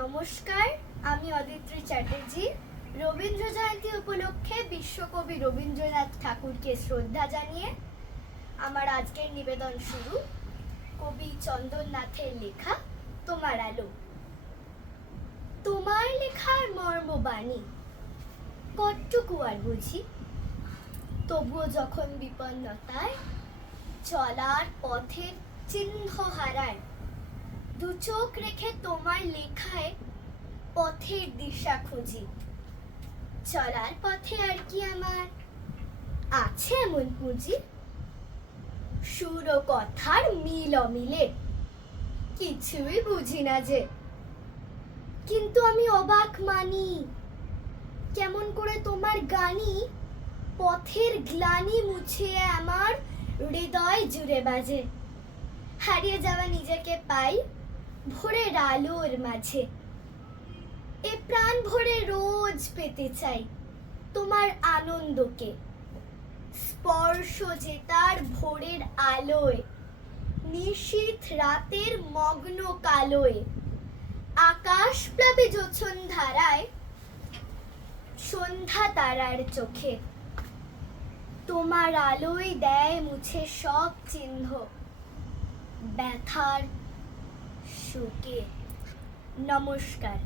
নমস্কার, আমি অদিত্রি চ্যাটার্জি। রবীন্দ্র জয়ন্তী উপলক্ষে বিশ্বকবি রবীন্দ্রনাথ ঠাকুরকে শ্রদ্ধা জানিয়ে আমার আজকের নিবেদন শুরু। কবি চন্দননাথের লেখা তোমার আলো। তোমার লেখার মর্মবাণী কতটুকু আর বুঝি, তবুও যখন বিপন্নতায় চলার পথের চিহ্ন হারায়, দু চোখ রেখে তোমার লেখায় পথের দিশা খুঁজি। চলার পথে আর কি আমার আছে এমন পুঁজি? সুর ও কথার মিল অমিলে কিছুই বুঝি না যে, কিন্তু আমি অবাক মানি কেমন করে তোমার গানই পথের গ্লানি মুছিয়ে আমার হৃদয় জুড়ে বাজে। হারিয়ে যাওয়া নিজেকে পাই ভোরের আলোর মাঝে। এ প্রাণ ভরে রোজ পেতে চাই তোমার আনন্দকে, স্পর্শ যে তার ভোরের আলোয়, নিশীথ রাতের মগ্ন কালোয়, আকাশ প্লাবে যোছন ধারায়, সন্ধ্যা তারার চোখে। তোমার আলোয় দেয় মুছে সব চিহ্ন ব্যথার শোকে। নমস্কার।